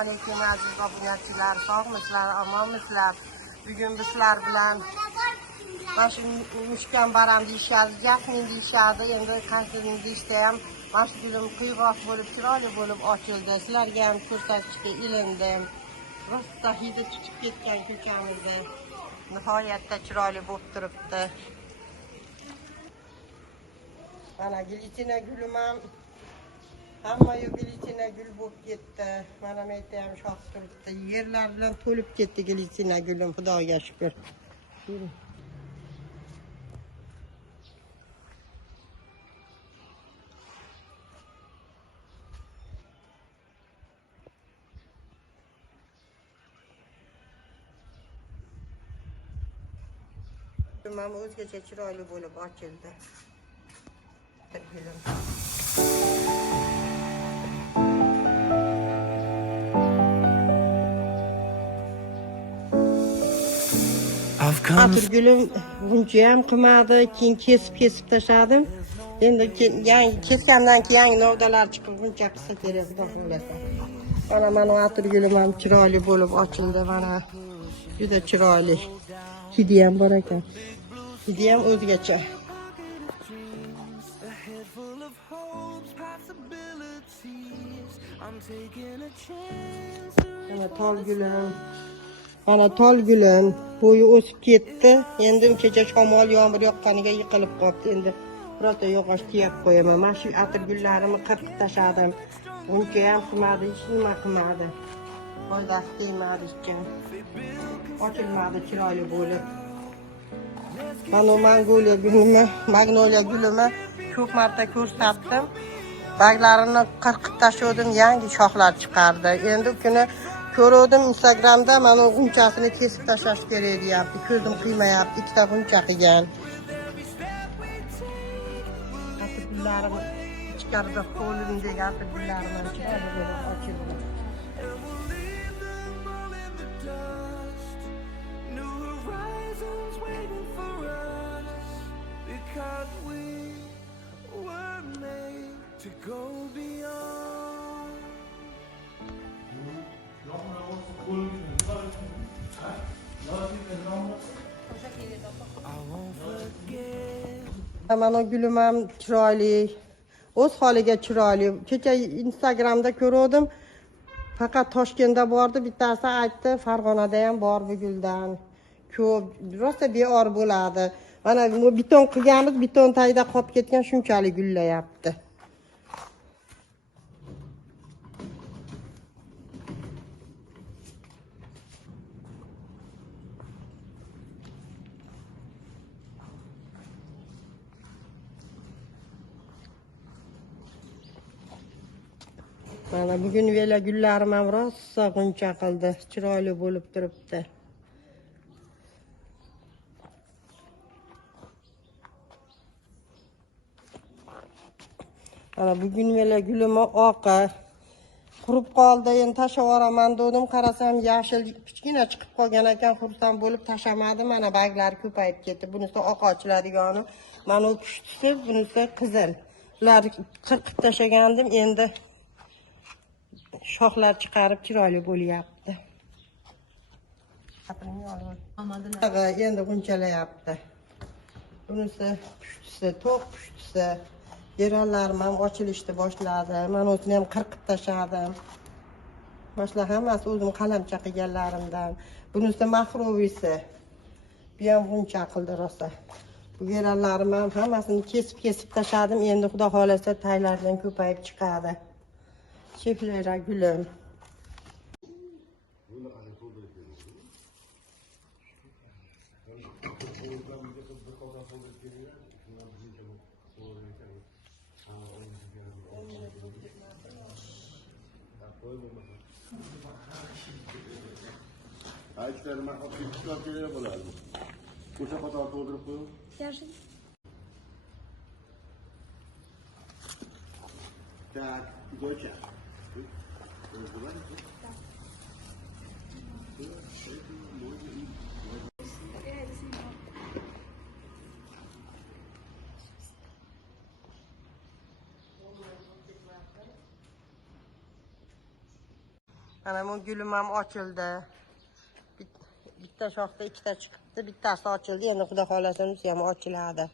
Aleyküm aziz obunachilar, sog'misizlar, omonmisizlar? Bugun bizlar bilan mana shu mushkam baram deyishadi, jasmin deyishadi. Endi qaysining deyishda ham mana shu gulim qiyg'oq bo'lib, chiroyli bo'lib ochildi. Sizlarga ham ko'rsatishga ilindim. Rosta hidi tutib ketgan ko'chamizda nihoyatda chiroyli bo'lib turibdi. Mana glitina gulim ham hamma glitina gul bo'lib ketdi. Mana men ham shoh turibdi. Yerlar bilan to'lib ketdi glitina gulim, Xudoga shukr. Mana o'zgacha chiroyli bo'lib ochildi. Gulim. Atirgulim buncha ham qilmadi, keyin kesib tashladim. Endi yangi kesgandan keyin yangi novdalar chiqib buncha qilsa kerak, xudo xohlasa. Mana atirgulim ham chiroyli bo'lib ochildi, mana. Juda chiroyli. Hidi ham bor ekan. Hidi ham o'zgacha. Mana tol gulim bo'yi o'sib ketdi. Endi kecha shamol yomg'ir yoqqaniga yiqilib qoldi. Endi birorta yog'och tiyab qo'yaman. Mana shu atir gullarimni qirqib tashladim. Buncha ham qilmadi, hech nima qilmadi. Foydasi tegmadi ekan. Ochilmadi chiroyli bo'lib. Mana magnoliya gulimi ko'p marta ko'rsatdim. Baglarini qirqib tashladim, yangi shoxlar chiqardi. Endi kuni ko'rdim Instagramda, mana g'unchasini kesib tashlash kerak deyapti. Ko'zim qiymayapti, ikkita g'uncha qilgan. Atirgullarim ichkarida qo'limdagi atirgullarim chiroyli bo'lib ochildi. To go beyond. Mana gulim ham chiroyli, o'z holiga chiroyli. Kecha Instagramda ko'rdim. Faqat Toshkentda bordi, bittasi aytdi, Farg'onada ham bor bu guldan. Ko'p, rosa beor bo'ladi. Mana bu beton qilganmiz, beton tagida qolib ketgan, shunchalik gullayapti. Mana bugun vela gullarim ham rosa g'uncha qildi, chiroyli bo'lib turibdi. Mana bugun vela gulim oqi qurib qoldi, endi tashlab yuboraman dedim, qarasam yashil kichkina chiqib qolgan ekan, xursand bo'lib tashlamadim. Mana baglari ko'payib ketdi. Bunisi oq ochiladigani, mana u pushtisi, bunisi qizil. Ularni qirqib tashlagandim, endi shoxlar chiqarib chiroyli bo'lyapti. Endi g'unchalayapti. Bunisi pushtisi, to'q pushtisi. Yeranlarim ham ochilishni boshladi. Mana o'zini ham qirqib tashladim. Boshlar hammasi o'zim qalamcha qilganlarimdan. Bunisi mahrovisi. Bu ham g'uncha qildi rosa. Bu yeranlarim ham hammasini kesib tashladim. Endi xudo xolasa taylardan ko'payib chiqadi. Çiftler gülüm. Ayetlerime hafiflikler geriye bulalım. Bu kadar doldurup koyun. Tak, gocha. Ana bu gülüm ham ochildi. Bitta shoxda ikkita chiqibdi, bittasi ochildi. Endi xudo xolasa unisi ham ochiladi.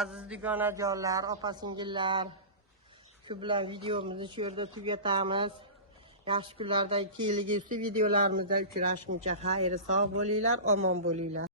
Aziz dugonajonlar, opa-singillar, shu bilan videomizni shu yerda tugatamiz. Yaxshi kunlardagi kelgusi videolarimizda uchrashguncha xayr sog' bo'linglar, omon bo'linglar.